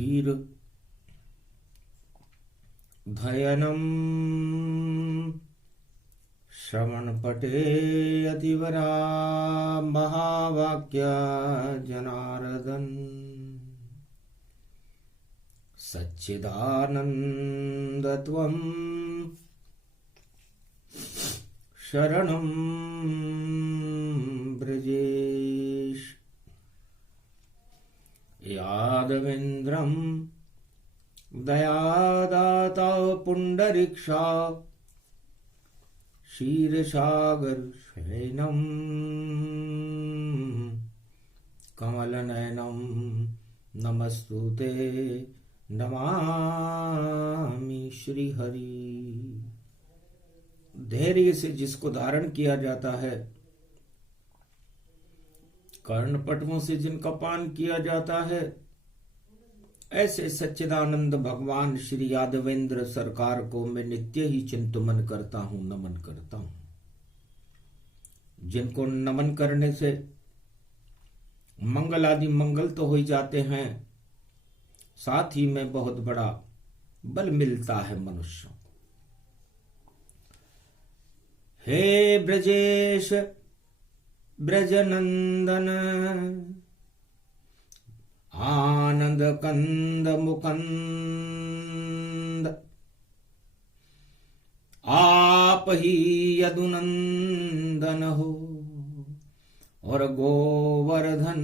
धीर धयनम श्रवणपटे अतिवरा महावाक्य जनार्दन सच्चिदानन्दत्वं शरणं ब्रजेश। यादवेन्द्रं दयादाता पुण्डरीक्षा क्षीरसागर शयनं कमलनयनं नमस्तुते नमामि श्रीहरि। धैर्य से जिसको धारण किया जाता है, कर्णपटवों से जिनका पान किया जाता है, ऐसे सच्चिदानंद भगवान श्री यादवेंद्र सरकार को मैं नित्य ही चिंतन करता हूं, नमन करता हूं। जिनको नमन करने से मंगल आदि मंगल तो हो ही जाते हैं, साथ ही में बहुत बड़ा बल मिलता है मनुष्य। हे ब्रजेश ब्रजनंदन आनंद कंद मुकंद, आप ही यदुनंदन हो और गोवर्धन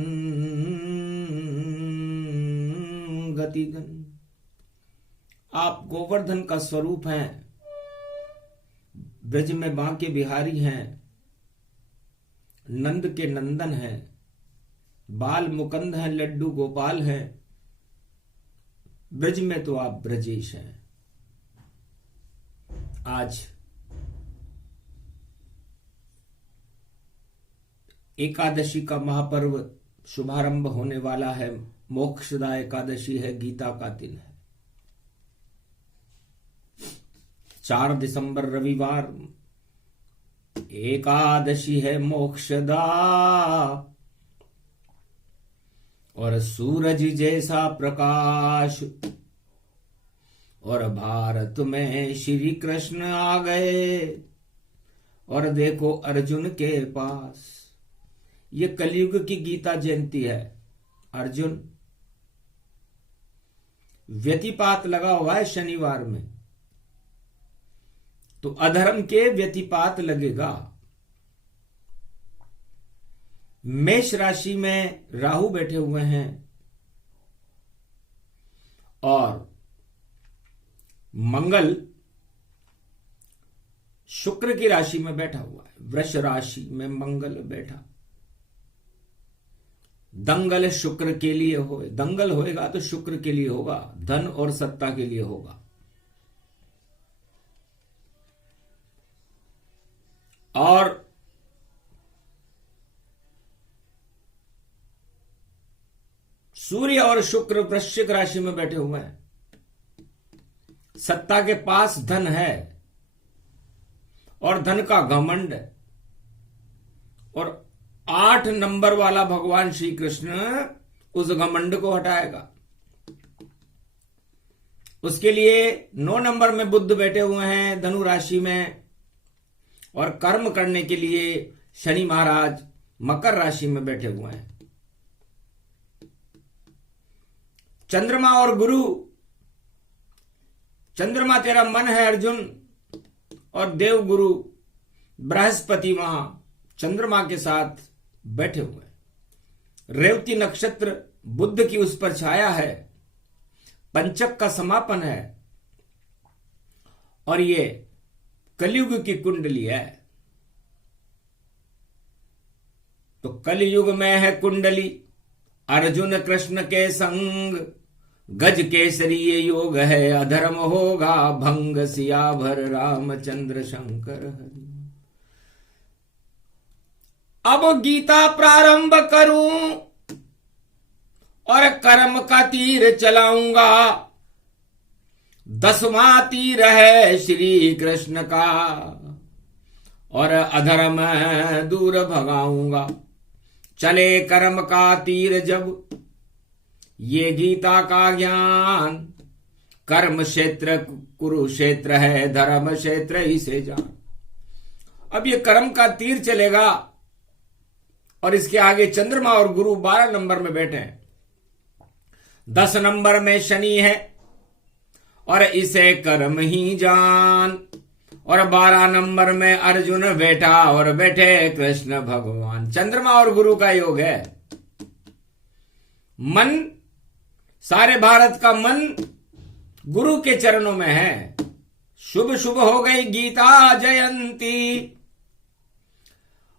गतिगन। आप गोवर्धन का स्वरूप हैं, ब्रज में बांके बिहारी हैं, नंद के नंदन हैं, बाल मुकंद हैं, लड्डू गोपाल हैं। ब्रज में तो आप ब्रजेश हैं। आज एकादशी का महापर्व शुभारंभ होने वाला है। मोक्षदा एकादशी है, गीता का दिन है। 4 दिसंबर रविवार एकादशी है मोक्षदा, और सूरज जैसा प्रकाश, और भारत में श्री कृष्ण आ गए। और देखो अर्जुन के पास, ये कलयुग की गीता जयंती है। अर्जुन व्यतिपात लगा हुआ है शनिवार में, तो अधर्म के व्यतिपात लगेगा। मेष राशि में राहु बैठे हुए हैं और मंगल शुक्र की राशि में बैठा हुआ है। वृष राशि में मंगल बैठा। दंगल शुक्र के लिए हो, दंगल होएगा तो शुक्र के लिए होगा, धन और सत्ता के लिए होगा। और सूर्य और शुक्र वृश्चिक राशि में बैठे हुए हैं। सत्ता के पास धन है और धन का घमंड, और 8 नंबर वाला भगवान श्री कृष्ण उस घमंड को हटाएगा। उसके लिए 9 नंबर में बुध बैठे हुए हैं धनु राशि में, और कर्म करने के लिए शनि महाराज मकर राशि में बैठे हुए हैं। चंद्रमा और गुरु, चंद्रमा तेरा मन है अर्जुन, और देव गुरु बृहस्पति वहां चंद्रमा के साथ बैठे हुए हैं। रेवती नक्षत्र बुध की उस पर छाया है। पंचक का समापन है, और ये कलयुग की कुंडली है। तो कलयुग में है कुंडली अर्जुन कृष्ण के संग, गज केसरी ये योग है अधर्म होगा भंग, सियाभर रामचंद्र शंकर हरि। अब गीता प्रारंभ करूं और कर्म का तीर चलाऊंगा, 10वां तीर है श्री कृष्ण का, और अधर्म दूर भगाऊंगा। चले कर्म का तीर जब ये गीता का ज्ञान। कर्म क्षेत्र कुरुक्षेत्र है, धर्म क्षेत्र इसे जान। अब ये कर्म का तीर चलेगा और इसके आगे चंद्रमा और गुरु 12 नंबर में बैठे हैं। 10 नंबर में शनि है और इसे कर्म ही जान। और 12 नंबर में अर्जुन बैठा और बैठे कृष्ण भगवान। चंद्रमा और गुरु का योग है। मन, सारे भारत का मन गुरु के चरणों में है। शुभ शुभ हो गई गीता जयंती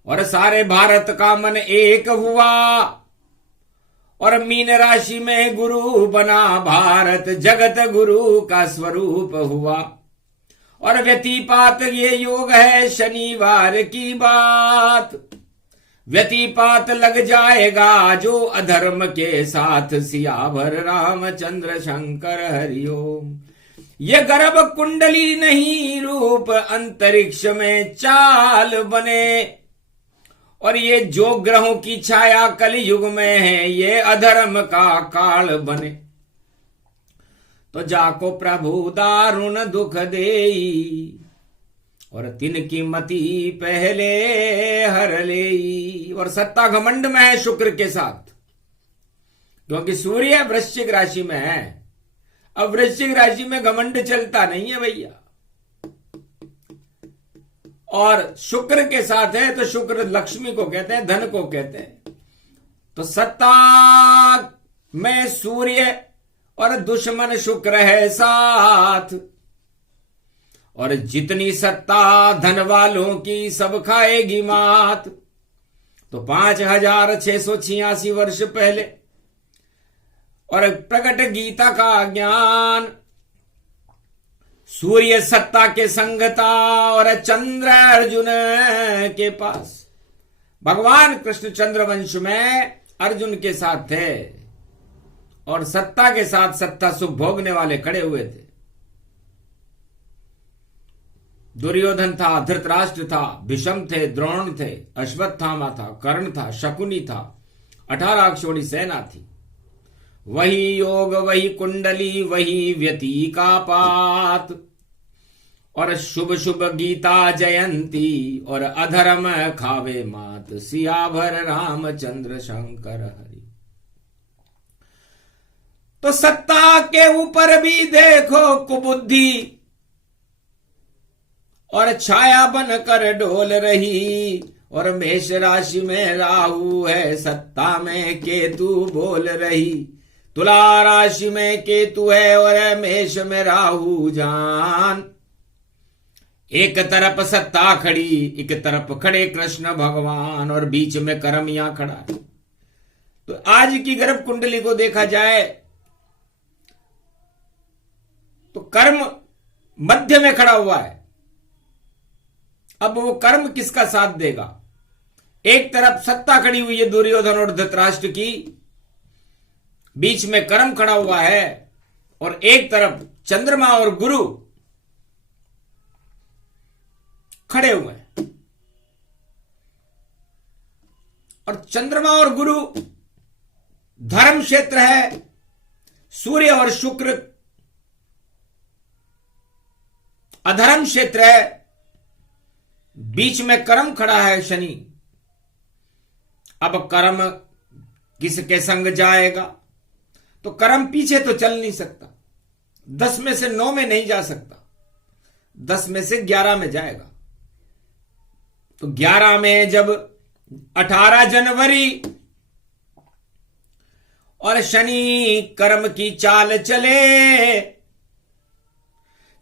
और सारे भारत का मन एक हुआ और मीन राशि में गुरु बना भारत, जगत गुरु का स्वरूप हुआ। और व्यतिपात ये योग है शनिवार की बात। व्यतिपात लग जाएगा जो अधर्म के साथ, सियावर रामचंद्र शंकर हरिओम। ये गर्भ कुंडली नहीं रूप अंतरिक्ष में चाल बने। और ये जो ग्रहों की छाया कलयुग में है, ये अधर्म का काल बने। तो जाको प्रभु दारुण दुख देई और तिनकी मति पहले हर लेई। और सत्ता घमंड में है शुक्र के साथ, क्योंकि सूर्य वृश्चिक राशि में है। अब वृश्चिक राशि में घमंड चलता नहीं है भैया। और शुक्र के साथ है तो शुक्र लक्ष्मी को कहते हैं, धन को कहते हैं। तो सत्ता में सूर्य और दुश्मन शुक्र है साथ। और जितनी सत्ता धन वालों की सब खाएगी मात। तो 5686 वर्ष पहले और प्रकट गीता का ज्ञान। सूर्य सत्ता के संग था और चंद्र अर्जुन के पास। भगवान कृष्ण चंद्रवंश में अर्जुन के साथ थे और सत्ता के साथ सत्ता सुख भोगने वाले खड़े हुए थे। दुर्योधन था, धृतराष्ट्र था, भीष्म थे, द्रोण थे, अश्वत्थामा था, कर्ण था, शकुनी था, 18 अक्षौणी सेना थी। वही योग, वही कुंडली, वही व्यति का पात। और शुभ शुभ गीता जयंती और अधर्म खावे मात, सियावर रामचंद्र शंकर हरि। तो सत्ता के ऊपर भी देखो कुबुद्धि और छाया बनकर डोल रही। और मेष राशि में राहु है, सत्ता में केतु बोल रही। तुला राशि में केतु है और मेष में राहु जान। एक तरफ सत्ता खड़ी, एक तरफ खड़े कृष्ण भगवान और बीच में कर्म यहां खड़ा है। तो आज की गर्भ कुंडली को देखा जाए तो कर्म मध्य में खड़ा हुआ है। अब वो कर्म किसका साथ देगा? एक तरफ सत्ता खड़ी हुई है दुर्योधन और धृतराष्ट्र की, बीच में कर्म खड़ा हुआ है और एक तरफ चंद्रमा और गुरु खड़े हुए हैं। और चंद्रमा और गुरु धर्म क्षेत्र है, सूर्य और शुक्र अधर्म क्षेत्र है, बीच में कर्म खड़ा है शनि। अब कर्म किसके संग जाएगा? तो कर्म पीछे तो चल नहीं सकता, 10 में से 9 में नहीं जा सकता, 10 में से 11 में जाएगा। तो 11 में जब 18 जनवरी और शनि कर्म की चाल चले,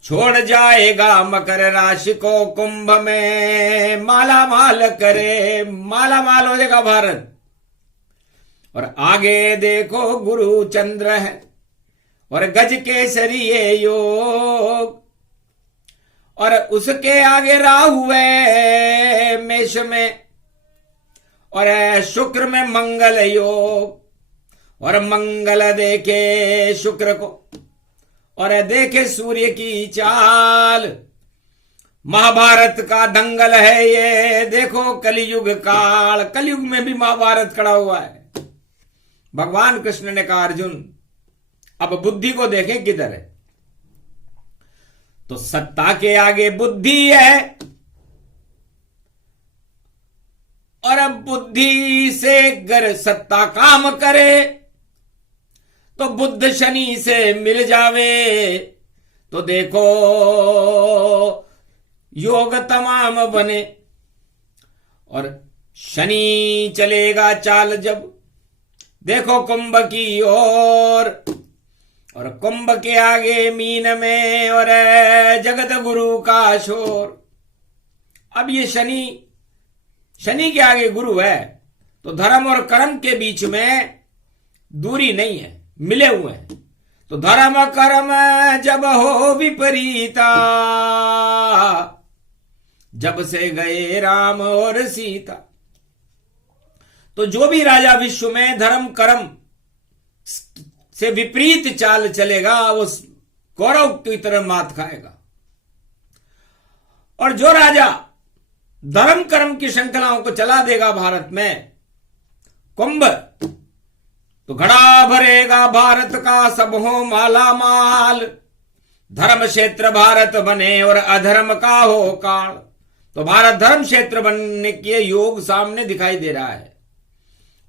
छोड़ जाएगा मकर राशि को कुंभ में माला माल करे, माला माल हो जाएगा भारत। और आगे देखो गुरु चंद्र है और गज केसरी ये योग, और उसके आगे राहु है मेष में और शुक्र में मंगल योग। और मंगल देखे शुक्र को और देखे सूर्य की चाल। महाभारत का दंगल है ये, देखो कलयुग काल, कलयुग में भी महाभारत खड़ा हुआ है। भगवान कृष्ण ने कहा अर्जुन अब बुद्धि को देखें किधर है। तो सत्ता के आगे बुद्धि है, और अब बुद्धि से अगर सत्ता काम करे तो बुद्ध शनि से मिल जावे तो देखो योग तमाम बने। और शनि चलेगा चाल जब देखो कुंभ की ओर, और कुंभ के आगे मीन में और जगत गुरु का शोर। अब ये शनि के आगे गुरु है, तो धर्म और कर्म के बीच में दूरी नहीं है, मिले हुए हैं। तो धर्म कर्म जब हो विपरीता, जब से गए राम और सीता। तो जो भी राजा विश्व में धर्म कर्म से विपरीत चाल चलेगा वो कौरव की तरह मात खाएगा। और जो राजा धर्म कर्म की श्रृंखलाओं को चला देगा भारत में, कुंभ, तो घड़ा भरेगा भारत का, सब हो माला माल। धर्म क्षेत्र भारत बने और अधर्म का हो काल। तो भारत धर्म क्षेत्र बनने के योग सामने दिखाई दे रहा है।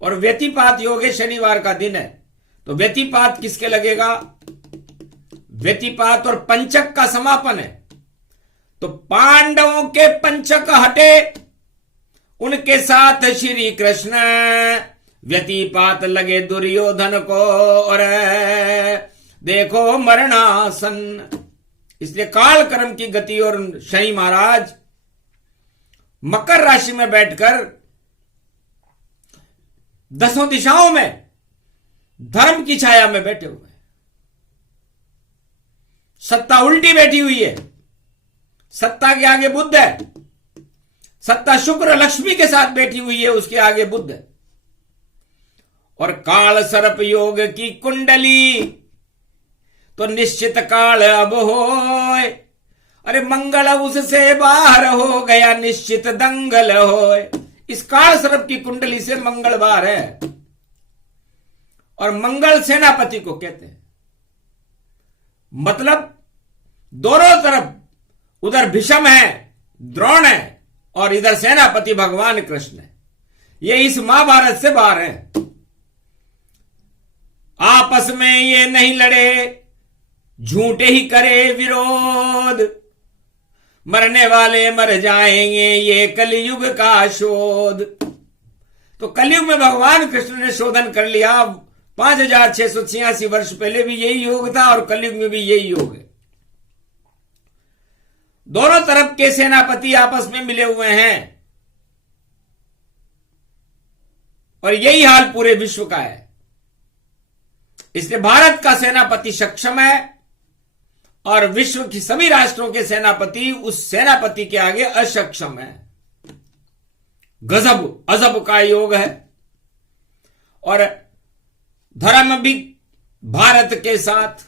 और व्यतिपात योग है, शनिवार का दिन है। तो व्यतिपात किसके लगेगा? व्यतिपात और पंचक का समापन है। तो पांडवों के पंचक हटे, उनके साथ श्री कृष्ण। व्यतिपात लगे दुर्योधन को और देखो मरणासन। इसलिए काल कर्म की गति और शनि महाराज मकर राशि में बैठकर 10 दिशाओं में धर्म की छाया में बैठे हुए हैं। सत्ता उल्टी बैठी हुई है, सत्ता के आगे बुद्ध है। सत्ता शुक्र लक्ष्मी के साथ बैठी हुई है, उसके आगे बुद्ध है। और काल सर्प योग की कुंडली, तो निश्चित काल अब होए। अरे मंगल उससे बाहर हो गया, निश्चित दंगल होए। इस काल सर्प की कुंडली से मंगलवार है, और मंगल सेनापति को कहते हैं। मतलब दोनों तरफ, उधर भीष्म है, द्रोण है, और इधर सेनापति भगवान कृष्ण है। ये इस महाभारत से बाहर है। आपस में ये नहीं लड़े, झूठे ही करे विरोध। मरने वाले मर जाएंगे, ये कलयुग का शोध। तो कलयुग में भगवान कृष्ण ने शोधन कर लिया। 5686 वर्ष पहले भी यही योग था, और कलयुग में भी यही योग है। दोनों तरफ के सेनापति आपस में मिले हुए हैं, और यही हाल पूरे विश्व का है। इसलिए भारत का सेनापति सक्षम है, और विश्व की सभी राष्ट्रों के सेनापति उस सेनापति के आगे असक्षम है। गजब अजब का योग है। और धर्म भी भारत के साथ,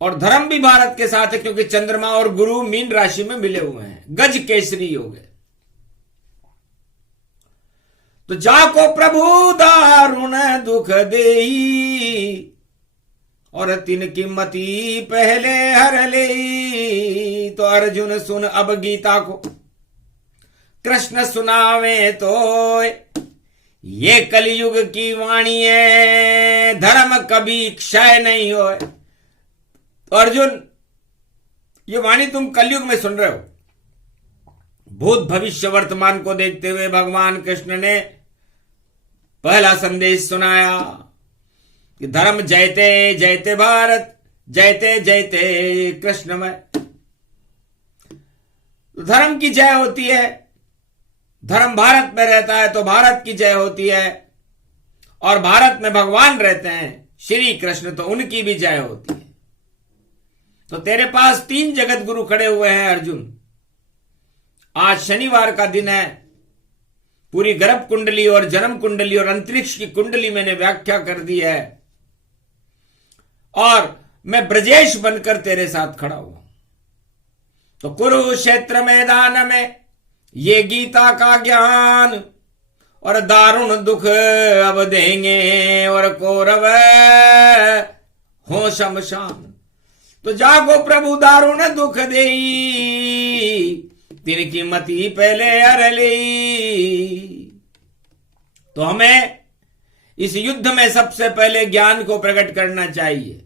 और धर्म भी भारत के साथ है, क्योंकि चंद्रमा और गुरु मीन राशि में मिले हुए हैं। गज केसरी योग है। तो जाको प्रभु दारुण दुख देई, और तिनकी मति पहले हर ले। तो अर्जुन सुन अब गीता को, कृष्ण सुनावे तो ये कलयुग की वाणी है, धर्म कभी क्षय नहीं होए। तो अर्जुन, ये वाणी तुम कलयुग में सुन रहे हो। भूत भविष्य वर्तमान को देखते हुए भगवान कृष्ण ने पहला संदेश सुनाया कि धर्म जयते जयते भारत, जयते जयते कृष्णमय। तो धर्म की जय होती है। धर्म भारत में रहता है तो भारत की जय होती है, और भारत में भगवान रहते हैं श्री कृष्ण, तो उनकी भी जय होती है। तो तेरे पास 3 जगत गुरु खड़े हुए हैं अर्जुन। आज शनिवार का दिन है। पूरी गर्भ कुंडली और जन्म कुंडली और अंतरिक्ष की कुंडली मैंने व्याख्या कर दी है, और मैं ब्रजेश बनकर तेरे साथ खड़ा हुआ। तो कुरुक्षेत्र मैदान में ये गीता का ज्ञान और दारुण दुख अब देंगे और कौरव हो शमशान। तो जागो प्रभु दारुण दुख देई, तिनकी मति पहले हर लेई। तो हमें इस युद्ध में सबसे पहले ज्ञान को प्रकट करना चाहिए,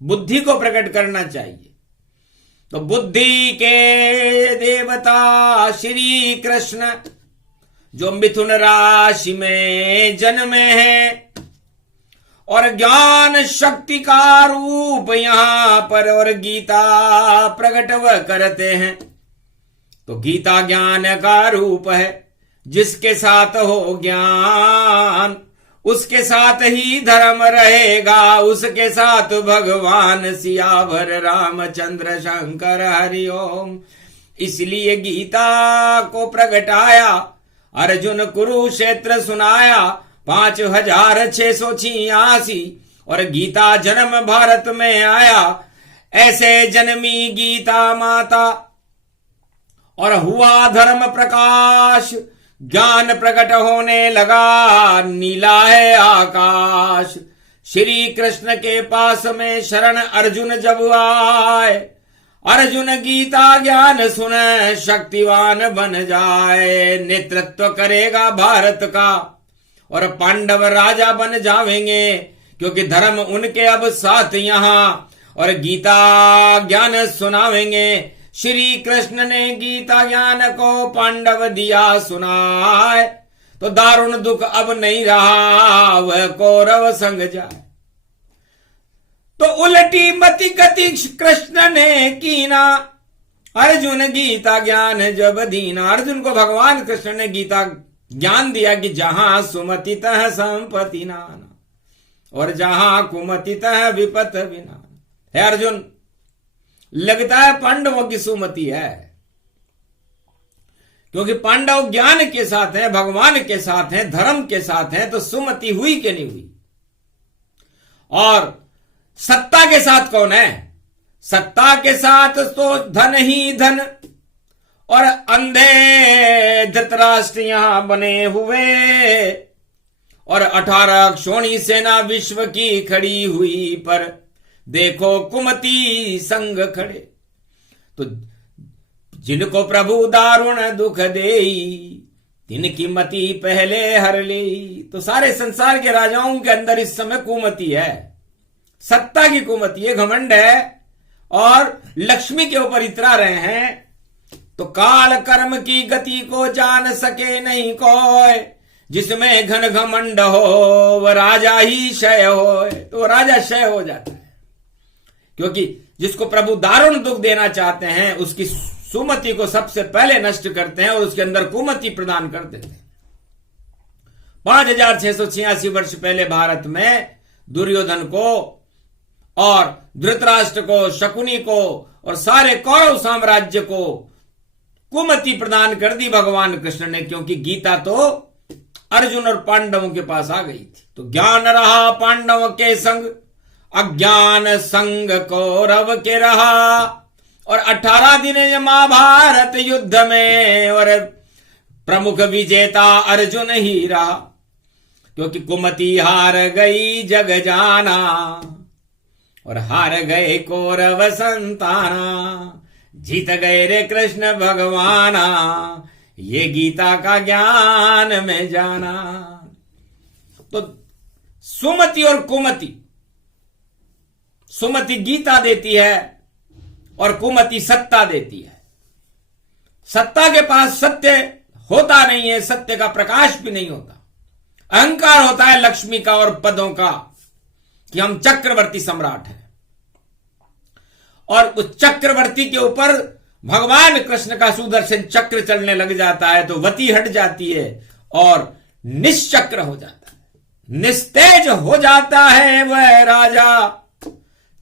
बुद्धि को प्रकट करना चाहिए। तो बुद्धि के देवता श्री कृष्ण जो मिथुन राशि में जन्मे हैं और ज्ञान शक्ति का रूप यहां पर और गीता प्रकट वह करते हैं। तो गीता ज्ञान का रूप है, जिसके साथ हो ज्ञान उसके साथ ही धर्म रहेगा, उसके साथ भगवान सियावर रामचंद्र शंकर हरिओम। इसलिए गीता को प्रगटाया, अर्जुन कुरुक्षेत्र सुनाया 5686 और गीता जन्म भारत में आया। ऐसे जन्मी गीता माता और हुआ धर्म प्रकाश, ज्ञान प्रकट होने लगा, नीला है आकाश। श्री कृष्ण के पास में शरण अर्जुन जब आए, अर्जुन गीता ज्ञान सुने शक्तिवान बन जाए। नेतृत्व करेगा भारत का और पांडव राजा बन जावेंगे, क्योंकि धर्म उनके अब साथ यहां और गीता ज्ञान सुनावेंगे। श्री कृष्ण ने गीता ज्ञान को पांडव दिया सुनाए, तो दारुण दुख अब नहीं रहा, वह कौरव संग जाए। तो उल्टी मति गति कृष्ण ने कीना, अर्जुन गीता ज्ञान जब दीना। अर्जुन को भगवान कृष्ण ने गीता ज्ञान दिया कि जहां सुमति तह संपत्ति नाना और जहां कुमति तह विपत विनाना। है अर्जुन, लगता है पांडवों की सुमति है, क्योंकि पांडव ज्ञान के साथ हैं, भगवान के साथ हैं, धर्म के साथ हैं, तो सुमति हुई कि नहीं हुई। और सत्ता के साथ कौन है? सत्ता के साथ तो धन ही धन और अंधे धृतराष्ट्र यहां बने हुए और 18 क्षोणी सेना विश्व की खड़ी हुई, पर देखो कुमति संग खड़े। तो जिनको प्रभु दारुण दुख देई, तिनकी मति पहले हर ली। तो सारे संसार के राजाओं के अंदर इस समय कुमति है, सत्ता की कुमति है, घमंड है और लक्ष्मी के ऊपर इतरा रहे हैं। तो काल कर्म की गति को जान सके नहीं कोई, जिसमें घन घमंड हो वह राजा ही क्षय हो। तो राजा क्षय हो जाता है, क्योंकि जिसको प्रभु दारुण दुख देना चाहते हैं उसकी सुमति को सबसे पहले नष्ट करते हैं और उसके अंदर कुमति प्रदान कर देते हैं। 5686 वर्ष पहले भारत में दुर्योधन को और धृतराष्ट्र को, शकुनी को और सारे कौरव साम्राज्य को कुमति प्रदान कर दी भगवान कृष्ण ने, क्योंकि गीता तो अर्जुन और पांडवों के पास आ गई थी। तो ज्ञान रहा पांडवों के संग, अज्ञान संग कौरव के रहा और 18 दिन महाभारत युद्ध में और प्रमुख विजेता अर्जुन ही रहा, क्योंकि कुमति हार गई जग जाना और हार गए कौरव संताना। जीत गए रे कृष्ण भगवाना, ये गीता का ज्ञान में जाना। तो सुमति और कुमति, सुमति गीता देती है और कुमति सत्ता देती है। सत्ता के पास सत्य होता नहीं है, सत्य का प्रकाश भी नहीं होता। अहंकार होता है लक्ष्मी का और पदों का कि हम चक्रवर्ती सम्राट हैं, और उस चक्रवर्ती के ऊपर भगवान कृष्ण का सुदर्शन चक्र चलने लग जाता है तो वती हट जाती है और निश्चक्र हो जाता है, निस्तेज हो जाता है वह राजा,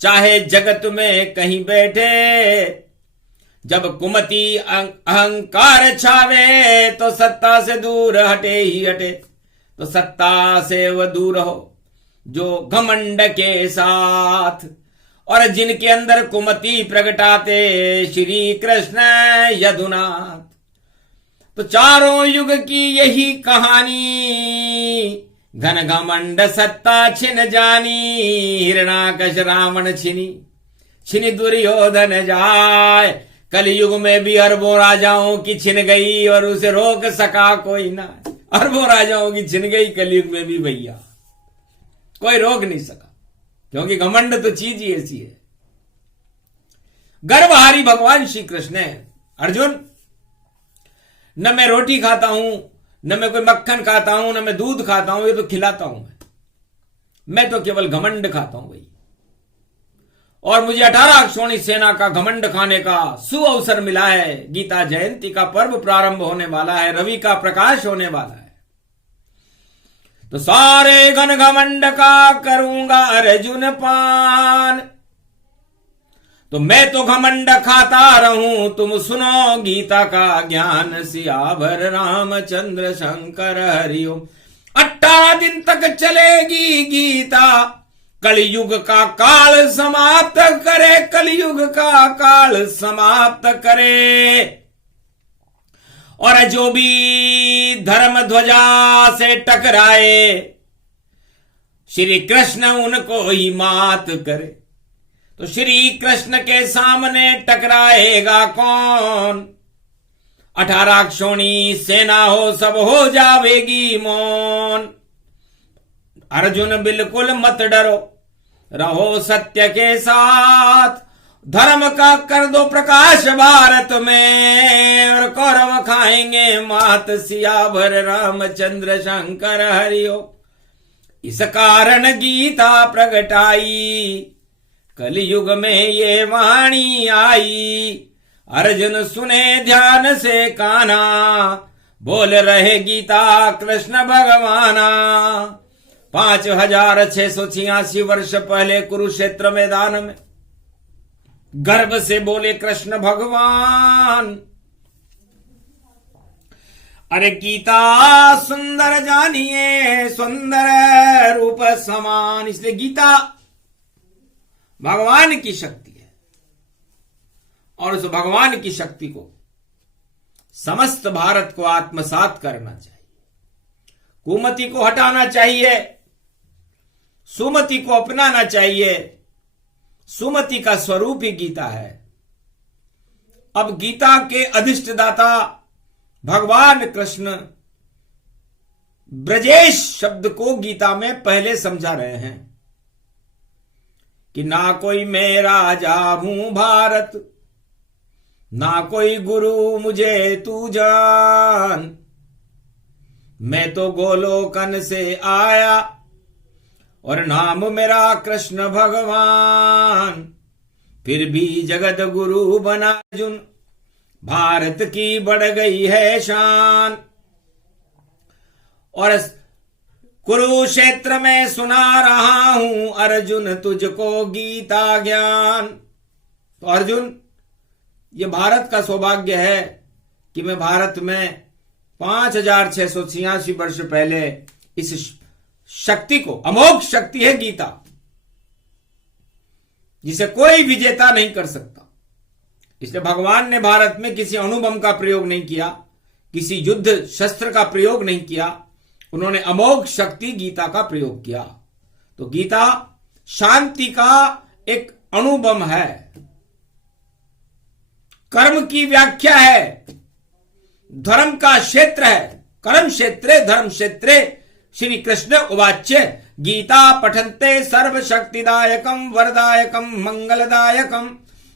चाहे जगत में कहीं बैठे। जब कुमति अहंकार छावे तो सत्ता से दूर हटे ही हटे। तो सत्ता से वह दूर हो जो घमंड के साथ, और जिनके अंदर कुमति प्रगटाते श्री कृष्ण यदुनाथ। तो चारों युग की यही कहानी, घन घमंड सत्ता छिन जानी, हिरणाकश रावण छिनी, छिनी दुर्योधन जाय। कलयुग में भी अरबों राजाओं की छिन गई और उसे रोक सका कोई ना। अरबों राजाओं की छिन गई कलयुग में भी भैया, कोई रोक नहीं सका, क्योंकि घमंड तो चीज ही ऐसी है। गर्वहारी भगवान श्री कृष्ण है। अर्जुन, न मैं रोटी खाता हूं, न मैं कोई मक्खन खाता हूं, न मैं दूध खाता हूं, ये तो खिलाता हूं मैं तो केवल घमंड खाता हूं भाई। और मुझे 18 अक्षौणी सेना का घमंड खाने का सुअवसर मिला है। गीता जयंती का पर्व प्रारंभ होने वाला है, रवि का प्रकाश होने वाला है, तो सारे घन घमंड का करूंगा अर्जुन पान। तो मैं तो घमंड खाता रहूं, तुम सुनो गीता का ज्ञान। सियावर रामचंद्र शंकर हरिओम। 18 दिन तक चलेगी गीता, कलयुग का काल समाप्त करे, कलयुग का काल समाप्त करे। और जो भी धर्म ध्वजा से टकराए, श्री कृष्ण उनको ही मात करे। तो श्री कृष्ण के सामने टकराएगा कौन? 18 अक्षौणी सेना हो, सब हो जावेगी मौन। अर्जुन बिल्कुल मत डरो, रहो सत्य के साथ, धर्म का कर दो प्रकाश भारत में, और कौरव खाएंगे मात। सियावर रामचंद्र शंकर हरिओ। इस कारण गीता प्रगटाई, कलयुग में ये वाणी आई। अर्जुन सुने ध्यान से काना, बोल रहे गीता कृष्ण भगवाना। 5686 वर्ष पहले कुरुक्षेत्र मैदान में गर्भ से बोले कृष्ण भगवान, अरे गीता सुंदर जानिए, सुंदर रूप समान। इसलिए गीता भगवान की शक्ति है, और उस भगवान की शक्ति को समस्त भारत को आत्मसात करना चाहिए। कुमति को हटाना चाहिए, सुमति को अपनाना चाहिए। सुमति का स्वरूप ही गीता है। अब गीता के अधिष्ठदाता भगवान कृष्ण ब्रजेश शब्द को गीता में पहले समझा रहे हैं कि ना कोई मैं राजा हूं भारत, ना कोई गुरु मुझे तू जान। मैं तो गोलोकन से आया और नाम मेरा कृष्ण भगवान। फिर भी जगत गुरु बना अर्जुन, भारत की बढ़ गई है शान। और कुरुक्षेत्र में सुना रहा हूं अर्जुन तुझको गीता ज्ञान। तो अर्जुन, ये भारत का सौभाग्य है कि मैं भारत में 5686 वर्ष पहले इस शक्ति को, अमोघ शक्ति है गीता, जिसे कोई विजेता नहीं कर सकता। इसलिए भगवान ने भारत में किसी अणुबम का प्रयोग नहीं किया, किसी युद्ध शस्त्र का प्रयोग नहीं किया। उन्होंने अमोघ शक्ति गीता का प्रयोग किया। तो गीता शांति का एक अणुबम है, कर्म की व्याख्या है, धर्म का क्षेत्र है। कर्म क्षेत्रे धर्म क्षेत्रे श्री कृष्ण उवाच्य गीता पठन्ते सर्वशक्तिदायकम वरदायकम मंगलदायकम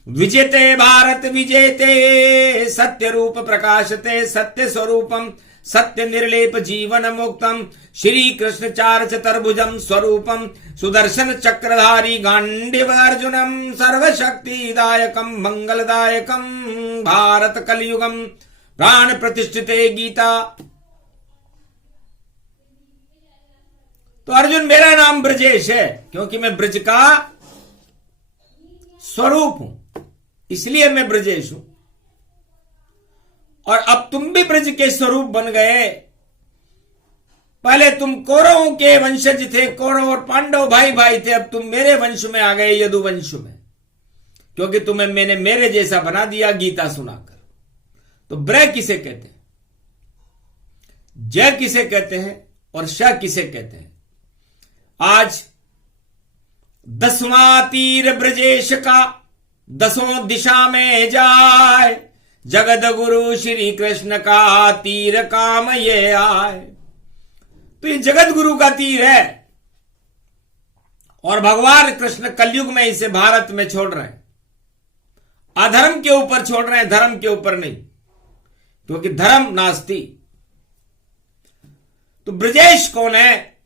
विजेते भारत विजेते सत्य रूप प्रकाशते सत्य स्वरूपम सत्य निर्लेप जीवन मुक्तम श्री कृष्ण चार चतुर्भुजम स्वरूपम सुदर्शन चक्रधारी गांडीव अर्जुनम सर्वशक्तिदायकम मंगलदायकम भारत कलयुगम प्राण प्रतिष्ठिते गीता। तो अर्जुन, मेरा नाम ब्रजेश है क्योंकि मैं ब्रज का स्वरूप हूं, इसलिए मैं ब्रजेश हूं। और अब तुम भी ब्रज के स्वरूप बन गए। पहले तुम कौरवों के वंशज थे, कौरव और पांडव भाई भाई थे, अब तुम मेरे वंश में आ गए, यदुवंश में, क्योंकि तुम्हें मैंने मेरे जैसा बना दिया गीता सुनाकर। तो ब्रज किसे कहते हैं? जय किसे कहते हैं और श किसे कहते हैं। आज 10वां तीर ब्रजेश का 10 दिशा में जाए, जगत गुरु श्री कृष्ण का तीर काम ये आए। तो ये जगत गुरु का तीर है और भगवान कृष्ण कलयुग में इसे भारत में छोड़ रहे हैं। अधर्म के ऊपर छोड़ रहे हैं, धर्म के ऊपर नहीं, क्योंकि धर्म नास्ति। तो ब्रजेश कौन है?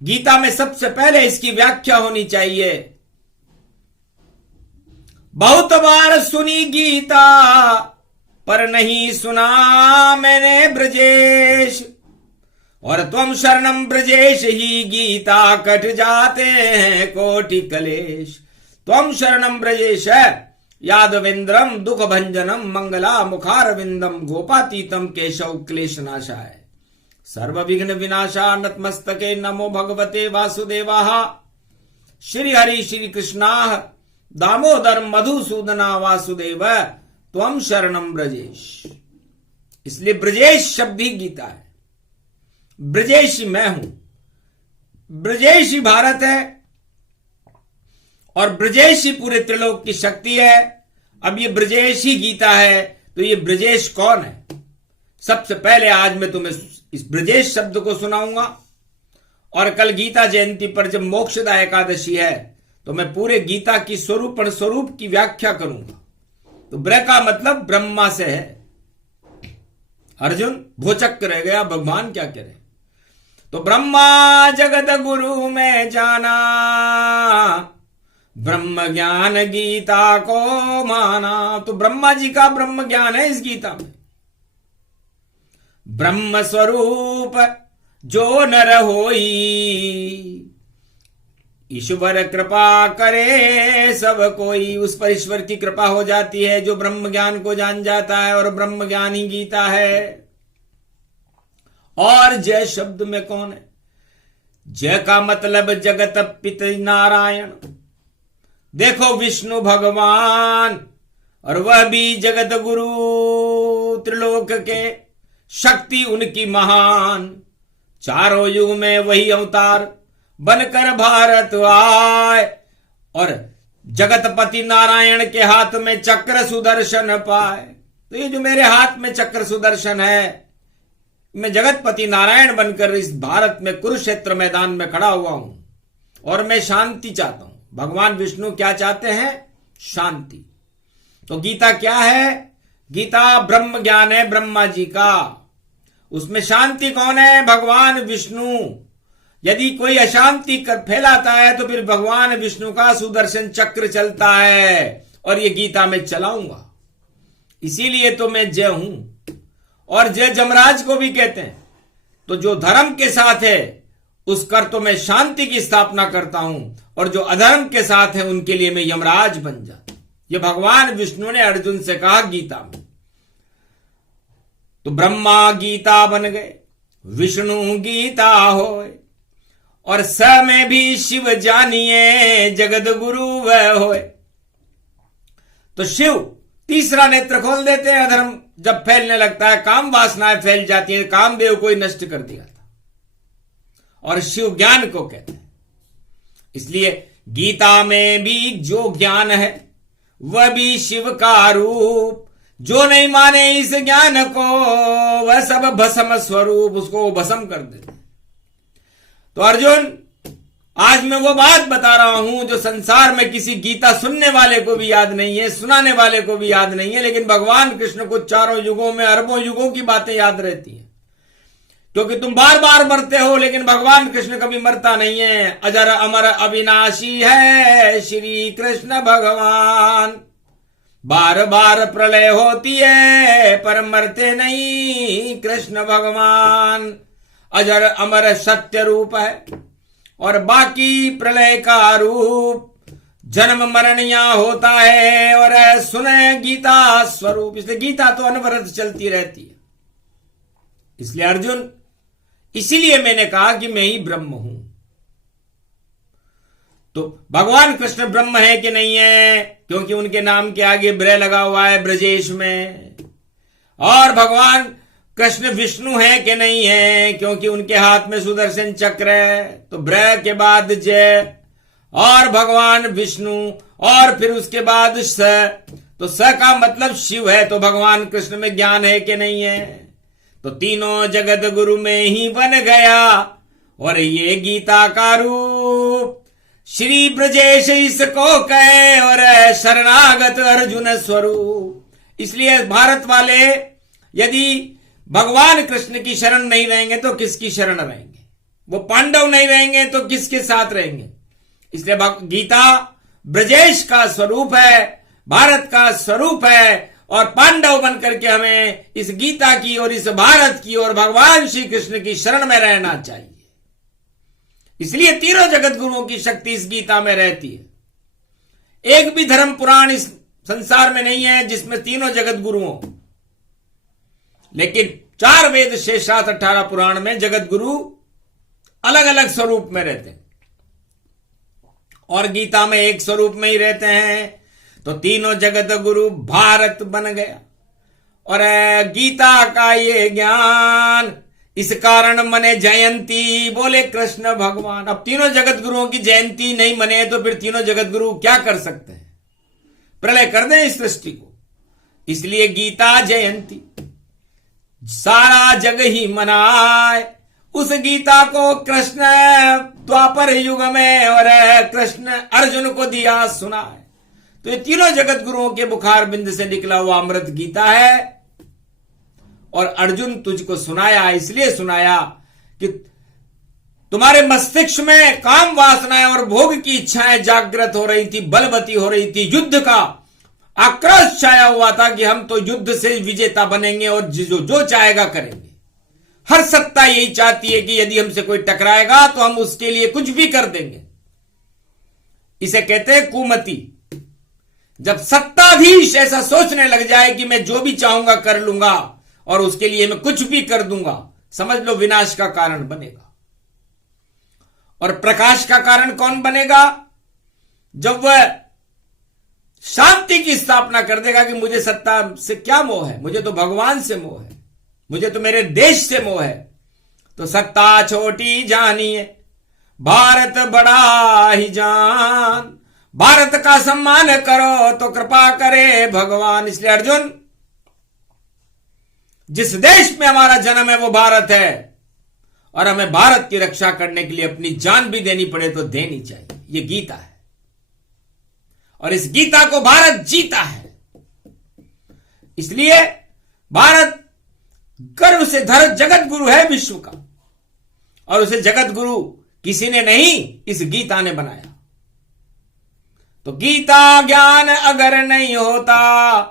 गीता में सबसे पहले इसकी व्याख्या होनी चाहिए। बहुत बार सुनी गीता पर नहीं सुना मैंने ब्रजेश, और त्वम शरणम ब्रजेश ही गीता कट जाते हैं कोटि कलेश। त्वम शरणम ब्रजेश यादवेंद्रम दुख भंजनम मंगला मुखारविंदम गोपातीतम केशव क्लेश नाशाय सर्व विघ्न विनाशा नतमस्तके नमो भगवते वासुदेवाः श्री हरि श्री कृष्णा दामोदर मधुसूदना वासुदेव त्वम शरणम ब्रजेश। इसलिए ब्रजेश शब्द ही गीता है। ब्रजेश मैं हूं, ब्रजेश ही भारत है और ब्रजेश ही पूरे त्रिलोक की शक्ति है। अब ये ब्रजेश ही गीता है, तो ये ब्रजेश कौन है? सबसे पहले आज मैं तुम्हें इस ब्रजेश शब्द को सुनाऊंगा, और कल गीता जयंती पर जब मोक्षदा एकादशी है तो मैं पूरे गीता की स्वरूप की व्याख्या करूंगा। तो ब्र का मतलब ब्रह्मा से है। अर्जुन भोचक रह गया, भगवान क्या करे। तो ब्रह्मा जगत गुरु में जाना, ब्रह्म ज्ञान गीता को माना। तो ब्रह्मा जी का ब्रह्म ज्ञान है इस गीता में। ब्रह्म स्वरूप जो नर होई, ईश्वर कृपा करे सब कोई। उस पर ईश्वर की कृपा हो जाती है जो ब्रह्म ज्ञान को जान जाता है, और ब्रह्म ज्ञान ही गीता है। और जय शब्द में कौन है? जय का मतलब जगत पिता नारायण। देखो विष्णु भगवान, और वह भी जगत गुरु, त्रिलोक के शक्ति उनकी महान। चारों युग में वही अवतार बनकर भारत आए, और जगतपति नारायण के हाथ में चक्र सुदर्शन पाए। तो ये जो मेरे हाथ में चक्र सुदर्शन है, मैं जगतपति नारायण बनकर इस भारत में कुरुक्षेत्र मैदान में खड़ा हुआ हूं, और मैं शांति चाहता हूं। भगवान विष्णु क्या चाहते हैं? शांति। तो गीता क्या है? गीता ब्रह्म ज्ञान है ब्रह्मा जी का। उसमें शांति कौन है? भगवान विष्णु। यदि कोई अशांति कर फैलाता है तो फिर भगवान विष्णु का सुदर्शन चक्र चलता है, और ये गीता में चलाऊंगा। इसीलिए तो मैं जय हूं। और जय जमराज को भी कहते हैं। तो जो धर्म के साथ है उस कर तो मैं शांति की स्थापना करता हूं, और जो अधर्म के साथ है उनके लिए मैं यमराज बन जाता हूं। ये भगवान विष्णु ने अर्जुन से कहा गीता में। तो ब्रह्मा गीता बन गए, विष्णु गीता होए, और स में भी शिव जानिए जगत गुरु वह होए। तो शिव तीसरा नेत्र खोल देते हैं। अधर्म जब फैलने लगता है, काम वासनाएं फैल जाती हैं, कामदेव को ही नष्ट कर दिया था, और शिव ज्ञान को कहते हैं। इसलिए गीता में भी जो ज्ञान है वह भी शिव का रूप। जो नहीं माने इस ज्ञान को वह सब भस्म स्वरूप, उसको भस्म कर देते। तो अर्जुन आज मैं वो बात बता रहा हूं जो संसार में किसी गीता सुनने वाले को भी याद नहीं है, सुनाने वाले को भी याद नहीं है, लेकिन भगवान कृष्ण को चारों युगों में अरबों युगों की बातें याद रहती हैं। क्योंकि तुम बार बार मरते हो, लेकिन भगवान कृष्ण कभी मरता नहीं है। अजर अमर अविनाशी है श्री कृष्ण भगवान। बार बार प्रलय होती है पर मरते नहीं कृष्ण भगवान। अजर अमर सत्य रूप है, और बाकी प्रलय का रूप जन्म मरण यहां होता है। और सुने गीता स्वरूप। इसलिए गीता तो अनवरत चलती रहती है। इसलिए अर्जुन, इसीलिए मैंने कहा कि मैं ही ब्रह्म हूं। तो भगवान कृष्ण ब्रह्म है कि नहीं है? क्योंकि उनके नाम के आगे ब्र लगा हुआ है ब्रजेश में। और भगवान कृष्ण विष्णु है कि नहीं है, क्योंकि उनके हाथ में सुदर्शन चक्र है। तो ब्र के बाद जय और भगवान विष्णु और फिर उसके बाद स, तो स का मतलब शिव है। तो भगवान कृष्ण में ज्ञान है कि नहीं है। तो तीनों जगत गुरु में ही बन गया और ये गीता का रूप श्री ब्रजेश इसको कहे और शरणागत अर्जुन स्वरूप। इसलिए भारत वाले यदि भगवान कृष्ण की शरण नहीं रहेंगे तो किसकी शरण रहेंगे? वो पांडव नहीं रहेंगे तो किसके साथ रहेंगे? इसलिए गीता ब्रजेश का स्वरूप है, भारत का स्वरूप है और पांडव बनकर के हमें इस गीता की और इस भारत की और भगवान श्री कृष्ण की शरण में रहना चाहिए। इसलिए तीनों जगत गुरुओं की शक्ति इस गीता में रहती है। एक भी धर्म पुराण इस संसार में नहीं है जिसमें तीनों जगत गुरुओं, लेकिन 4 वेद शेष 18 पुराण में जगत गुरु अलग अलग स्वरूप में रहते हैं और गीता में एक स्वरूप में ही रहते हैं। तो तीनों जगत गुरु भारत बन गया और गीता का ये ज्ञान इस कारण मने जयंती, बोले कृष्ण भगवान। अब तीनों जगत गुरुओं की जयंती नहीं मने तो फिर तीनों जगत गुरु क्या कर सकते हैं? प्रलय कर दें इस सृष्टि को। इसलिए गीता जयंती सारा जग ही मनाए। उस गीता को कृष्ण द्वापर युग में और कृष्ण अर्जुन को दिया सुनाए। तो ये तीनों जगत गुरुओं के बुखार बिंद से निकला हुआ अमृत गीता है और अर्जुन तुझको सुनाया, इसलिए सुनाया कि तुम्हारे मस्तिष्क में काम वासनाएं और भोग की इच्छाएं जागृत हो रही थी, बलवती हो रही थी। युद्ध का आक्रोश छाया हुआ था कि हम तो युद्ध से विजेता बनेंगे और जो चाहेगा करेंगे। हर सत्ता यही चाहती है कि यदि हमसे कोई टकराएगा तो हम उसके लिए कुछ भी कर देंगे। इसे कहते हैं कुमति। जब सत्ताधीश ऐसा सोचने लग जाए कि मैं जो भी चाहूंगा कर लूंगा और उसके लिए मैं कुछ भी कर दूंगा, समझ लो विनाश का कारण बनेगा। और प्रकाश का कारण कौन बनेगा? जब वह शांति की स्थापना कर देगा कि मुझे सत्ता से क्या मोह है, मुझे तो भगवान से मोह है, मुझे तो मेरे देश से मोह है। तो सत्ता छोटी जानिए, भारत बड़ा ही जान। भारत का सम्मान करो तो कृपा करे भगवान। इसलिए अर्जुन, जिस देश में हमारा जन्म है वो भारत है और हमें भारत की रक्षा करने के लिए अपनी जान भी देनी पड़े तो देनी चाहिए। ये गीता है और इस गीता को भारत जीता है। इसलिए भारत गर्व से धर जगत गुरु है विश्व का और उसे जगत गुरु किसी ने नहीं, इस गीता ने बनाया। तो गीता ज्ञान अगर नहीं होता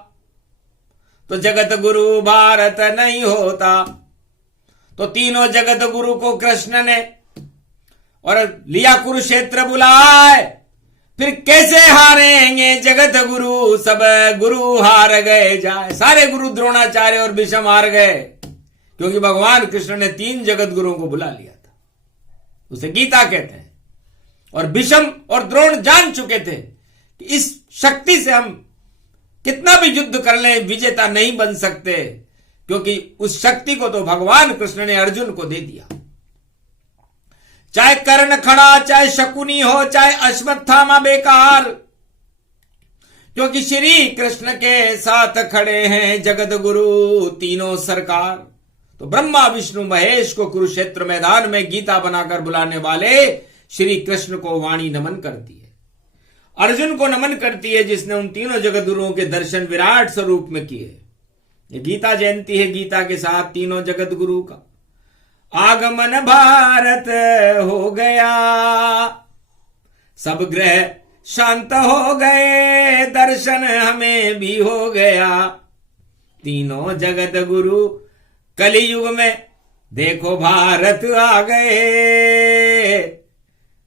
तो जगत गुरु भारत नहीं होता। तो तीनों जगत गुरु को कृष्ण ने और लिया कुरुक्षेत्र बुलाए। फिर कैसे हारेंगे जगत गुरु? सब गुरु हार गए जाए। सारे गुरु द्रोणाचार्य और भीष्म हार गए क्योंकि भगवान कृष्ण ने 3 जगत गुरुओं को बुला लिया था। उसे गीता कहते हैं। और भीष्म और द्रोण जान चुके थे कि इस शक्ति से हम कितना भी युद्ध कर लें विजेता नहीं बन सकते, क्योंकि उस शक्ति को तो भगवान कृष्ण ने अर्जुन को दे दिया। चाहे कर्ण खड़ा, चाहे शकुनी हो, चाहे अश्वत्थामा बेकार, क्योंकि श्री कृष्ण के साथ खड़े हैं जगत गुरु तीनों सरकार। तो ब्रह्मा विष्णु महेश को कुरुक्षेत्र मैदान में गीता बनाकर बुलाने वाले श्री कृष्ण को वाणी नमन करती है, अर्जुन को नमन करती है जिसने उन तीनों जगत गुरुओं के दर्शन विराट स्वरूप में किए। ये गीता जयंती है। गीता के साथ तीनों जगत गुरु का आगमन भारत हो गया। सब ग्रह शांत हो गए, दर्शन हमें भी हो गया। तीनों जगत गुरु कलियुग में देखो भारत आ गए।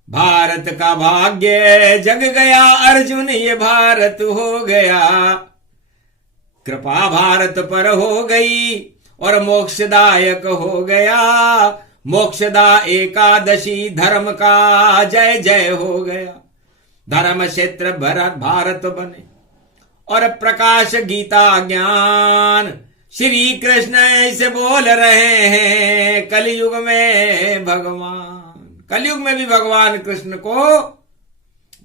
भारत का भाग्य जग गया अर्जुन, ये भारत हो गया। कृपा भारत पर हो गई और मोक्षदायक हो गया। मोक्षदा एकादशी धर्म का जय जय हो गया। धर्म क्षेत्र भारत बने और प्रकाश गीता ज्ञान श्री कृष्ण ऐसे बोल रहे हैं कलयुग में भगवान। कलयुग में भी भगवान कृष्ण को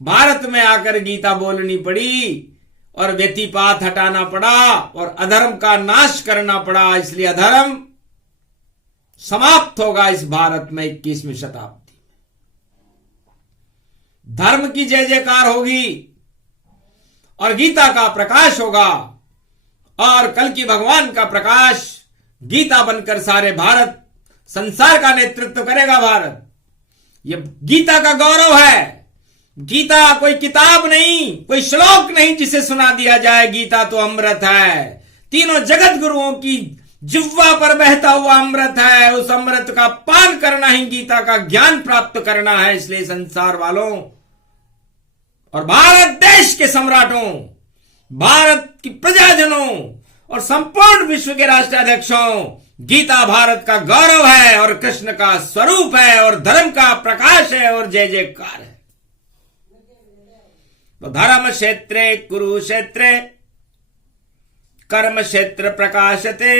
भारत में आकर गीता बोलनी पड़ी और व्यतिपात हटाना पड़ा और अधर्म का नाश करना पड़ा। इसलिए अधर्म समाप्त होगा इस भारत में 21वीं शताब्दी में। धर्म की जय जयकार होगी और गीता का प्रकाश होगा और कल की भगवान का प्रकाश गीता बनकर सारे भारत संसार का नेतृत्व करेगा। भारत ये गीता का गौरव है। गीता कोई किताब नहीं, कोई श्लोक नहीं जिसे सुना दिया जाए। गीता तो अमृत है, तीनों जगत गुरुओं की जिह्वा पर बहता हुआ अमृत है। उस अमृत का पान करना ही गीता का ज्ञान प्राप्त करना है। इसलिए संसार वालों और भारत देश के सम्राटों, भारत की प्रजाजनों और संपूर्ण विश्व के राष्ट्राध्यक्षों, गीता भारत का गौरव है और कृष्ण का स्वरूप है और धर्म का प्रकाश है और जय जयकार है। तो धर्म क्षेत्रे कुरुक्षेत्रे कर्म क्षेत्र प्रकाशते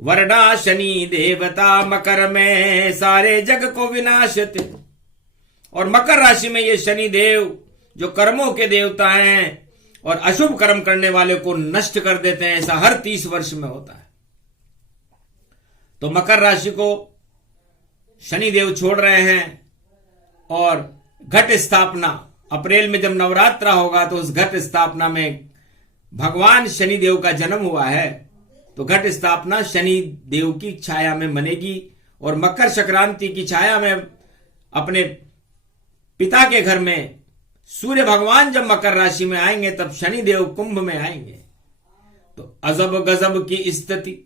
वर्णाशनी देवता मकर में सारे जग को विनाशते। और मकर राशि में ये शनि देव जो कर्मों के देवता हैं और अशुभ कर्म करने वाले को नष्ट कर देते हैं। ऐसा हर 30 वर्ष में होता है। तो मकर राशि को शनि देव छोड़ रहे हैं और घट स्थापना अप्रैल में जब नवरात्रा होगा तो उस घट स्थापना में भगवान शनि देव का जन्म हुआ है। तो घट स्थापना शनि देव की छाया में मनेगी और मकर संक्रांति की छाया में अपने पिता के घर में सूर्य भगवान जब मकर राशि में आएंगे तब शनि देव कुंभ में आएंगे। तो अजब गजब की स्थिति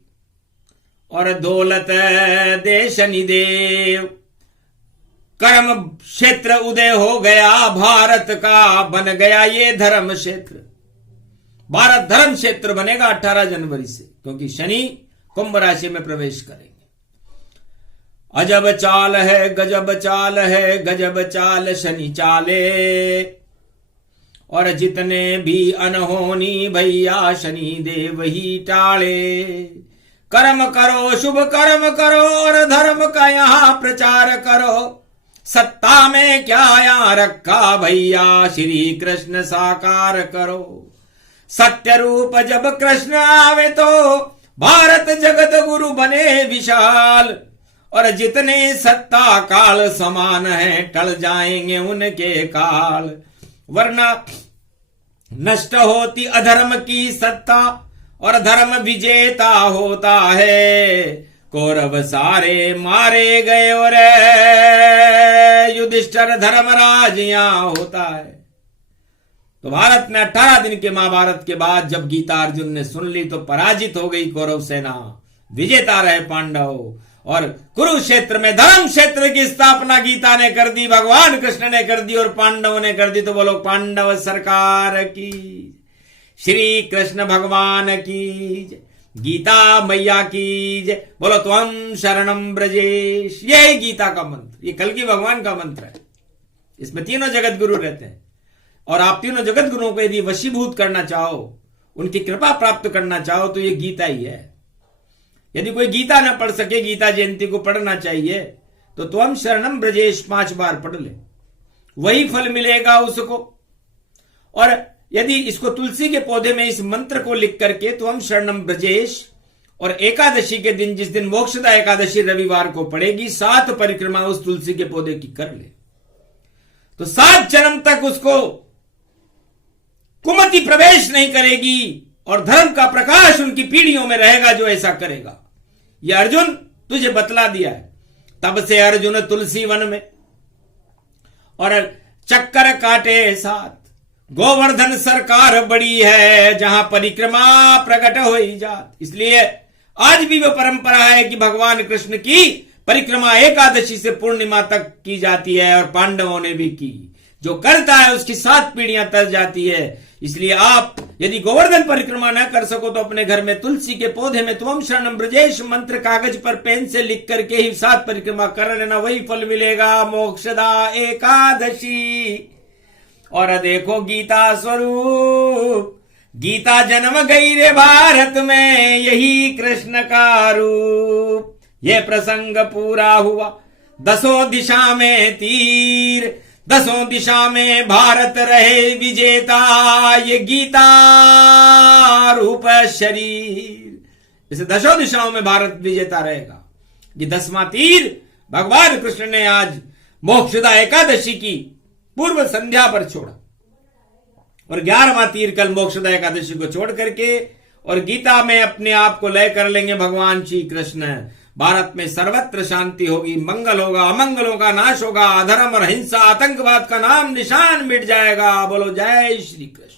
और दौलत दे शनि देव। कर्म क्षेत्र उदय हो गया भारत का, बन गया ये धर्म क्षेत्र। भारत धर्म क्षेत्र बनेगा 18 जनवरी से, क्योंकि शनि कुंभ राशि में प्रवेश करेंगे। अजब चाल है गजब चाल है, गजब चाल शनि चाले। और जितने भी अनहोनी भैया शनि देव ही टाले। कर्म करो शुभ कर्म करो और धर्म का यहां प्रचार करो। सत्ता में क्या यहां रखा भैया श्री कृष्ण साकार करो। सत्य रूप जब कृष्ण आवे तो भारत जगत गुरु बने विशाल। और जितने सत्ता काल समान है टल जाएंगे उनके काल। वरना नष्ट होती अधर्म की सत्ता और धर्म विजेता होता है। कौरव सारे मारे गए और युधिष्ठिर धर्मराज यहां होता है। तो भारत में 18 दिन के महाभारत के बाद जब गीता अर्जुन ने सुन ली तो पराजित हो गई कौरव सेना, विजेता रहे पांडव। और कुरुक्षेत्र में धर्म क्षेत्र की स्थापना गीता ने कर दी, भगवान कृष्ण ने कर दी और पांडवों ने कर दी। तो बोलो पांडव सरकार की, श्री कृष्ण भगवान की, गीता मैया की जय। बोलो त्वं शरणं ब्रजेश। यही गीता का मंत्र, ये कल की भगवान का मंत्र है। इसमें तीनों जगत गुरु रहते हैं और आप तीनों जगत गुरुओं को यदि वशीभूत करना चाहो, उनकी कृपा प्राप्त करना चाहो तो ये गीता ही है। यदि कोई गीता ना पढ़ सके, गीता जयंती को पढ़ना चाहिए तो त्वं शरणं ब्रजेश 5 बार पढ़ ले, वही फल मिलेगा उसको। और यदि इसको तुलसी के पौधे में इस मंत्र को लिख करके त्वं शरणं ब्रजेश और एकादशी के दिन, जिस दिन मोक्षदा एकादशी रविवार को पड़ेगी, 7 परिक्रमा उस तुलसी के पौधे की कर ले तो 7 जन्म तक उसको कुमति प्रवेश नहीं करेगी और धर्म का प्रकाश उनकी पीढ़ियों में रहेगा जो ऐसा करेगा। यह अर्जुन तुझे बतला दिया है। तब से अर्जुन तुलसी वन में और चक्कर काटे साथ। गोवर्धन सरकार बड़ी है जहां परिक्रमा प्रकट हो ही जात। इसलिए आज भी वो परंपरा है कि भगवान कृष्ण की परिक्रमा एकादशी से पूर्णिमा तक की जाती है और पांडवों ने भी की। जो करता है उसकी 7 पीढ़ियां तर जाती है। इसलिए आप यदि गोवर्धन परिक्रमा न कर सको तो अपने घर में तुलसी के पौधे में त्वं शरणं ब्रजेश मंत्र कागज पर पेन से लिख करके ही 7 परिक्रमा कर लेना, वही फल मिलेगा मोक्षदा एकादशी। और देखो गीता स्वरूप, गीता जन्म गई रे भारत में, यही कृष्ण का रूप। ये प्रसंग पूरा हुआ, दसों दिशा में तीर, दसों दिशा में भारत रहे विजेता, ये गीता रूप शरीर। इस दसों दिशाओं में भारत विजेता रहेगा। ये 10वां तीर भगवान कृष्ण ने आज मोक्षदा एकादशी की पूर्व संध्या पर छोड़ा, और 11वां तीर कल मोक्षदा एकादशी को छोड़ करके और गीता में अपने आप को लय कर लेंगे भगवान श्री कृष्ण। भारत में सर्वत्र शांति होगी, मंगल होगा, अमंगलों का नाश होगा, अधर्म और हिंसा आतंकवाद का नाम निशान मिट जाएगा। बोलो जय श्री कृष्ण।